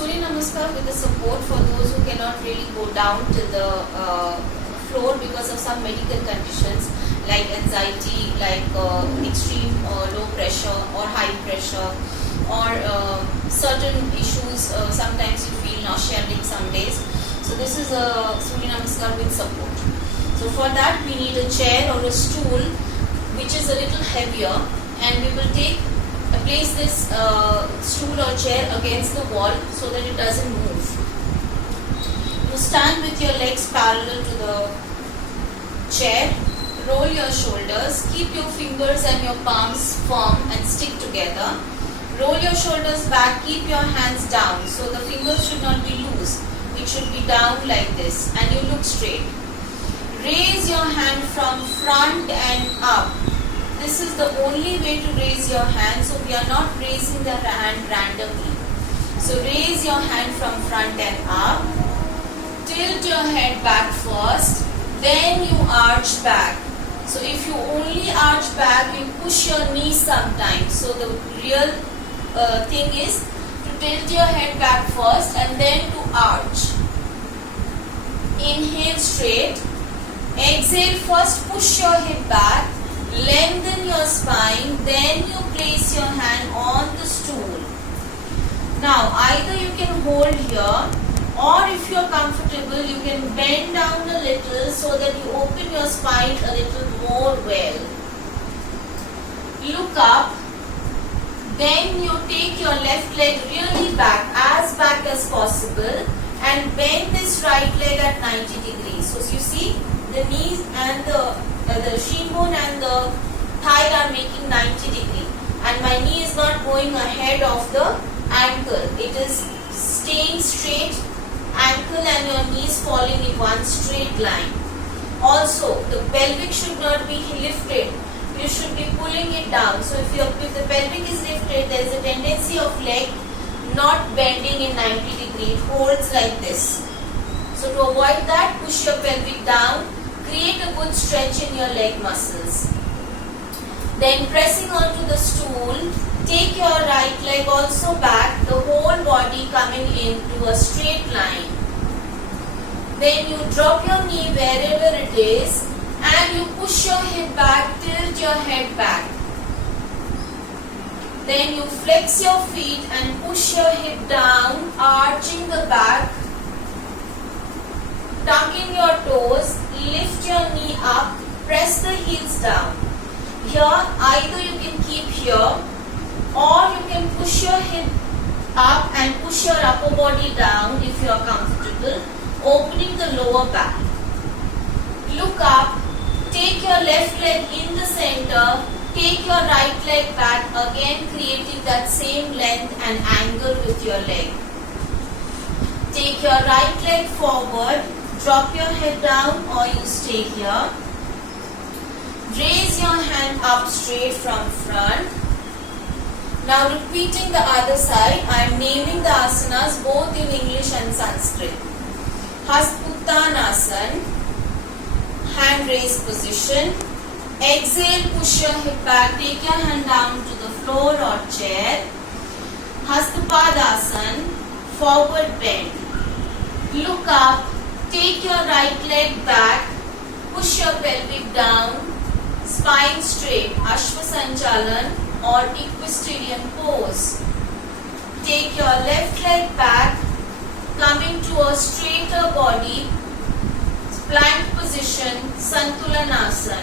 Surya Namaskar with the support for those who cannot really go down to the floor because of some medical conditions like anxiety, like extreme low pressure or high pressure, or certain issues. Sometimes you feel nauseatic some days. So this is a Surya Namaskar with support. So for that we need a chair or a stool which is a little heavier, and we will place this stool or chair against the wall so that it doesn't move. You stand with your legs parallel to the chair, roll your shoulders, keep your fingers and your palms firm and stick together. Roll your shoulders back, keep your hands down, so the fingers should not be loose. It should be down like this, and you look straight. Raise your hand from front and up. This is the only way to raise your hand, so we are not raising the hand randomly. So raise your hand from front and up. Tilt your head back first, then you arch back. So if you only arch back, you push your knees sometimes. So the real thing is to tilt your head back first and then to arch. Inhale straight. Exhale, first push your hip back. Lengthen your spine, then you place your hand on the stool. Now either you can hold here, or if you are comfortable you can bend down a little so that you open your spine a little more well. Look up, then you take your left leg really back as possible, and bend this right leg at 90 degrees. So you see the knees and the shin bone and the thigh are making 90 degree, and my knee is not going ahead of the ankle. It is staying straight, ankle and your knees falling in one straight line. Also, the pelvic should not be lifted. You should be pulling it down. So if the pelvic is lifted, there is a tendency of leg not bending in 90 degree. It holds like this. So to avoid that, push your pelvic down. Create a good stretch in your leg muscles. Then pressing onto the stool, take your right leg also back, the whole body coming into a straight line. Then you drop your knee wherever it is, and you push your hip back, tilt your head back. Then you flex your feet and push your hip down, arching the back. Tuck in your toes, lift your knee up, press the heels down. Here, either you can keep here, or you can push your hip up and push your upper body down if you are comfortable, opening the lower back. Look up, take your left leg in the center, take your right leg back, again creating that same length and angle with your leg. Take your right leg forward, drop your head down or you stay here. Raise your hand up straight from front. Now repeating the other side, I am naming the asanas both in English and Sanskrit. Hastuttanasana, hand raised position. Exhale, push your hip back, take your hand down to the floor or chair. Hastapadasana, forward bend. Look up. Take your right leg back, push your pelvic down, spine straight, Ashvasanchalan or equestrian pose. Take your left leg back, coming to a straighter body, plank position, Santulanasana.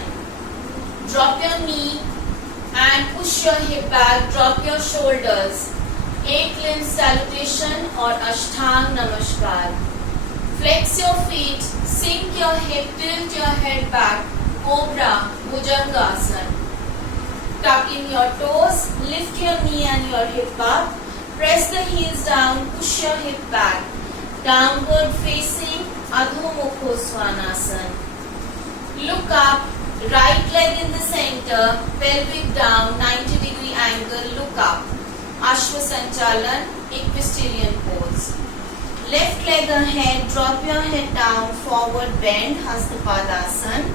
Drop your knee and push your hip back, drop your shoulders. 8-limb salutation or Ashtang Namaskar. Flex your feet, sink your hip, tilt your head back, Cobra, Bhujangasana. Tuck in your toes, lift your knee and your hip up, press the heels down, push your hip back. Downward facing, Adho Mukho Svanasana. Look up, right leg in the center, pelvic down, 90 degree angle, look up. Ashvasanchalan, equestrian pose. Left leg ahead, drop your head down, forward bend, Hastapadasana.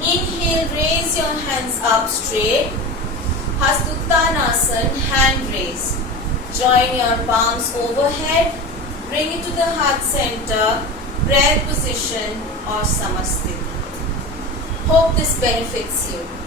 Inhale, raise your hands up straight. Hastuttanasana, hand raise. Join your palms overhead. Bring it to the heart center, prayer position or samasthiti. Hope this benefits you.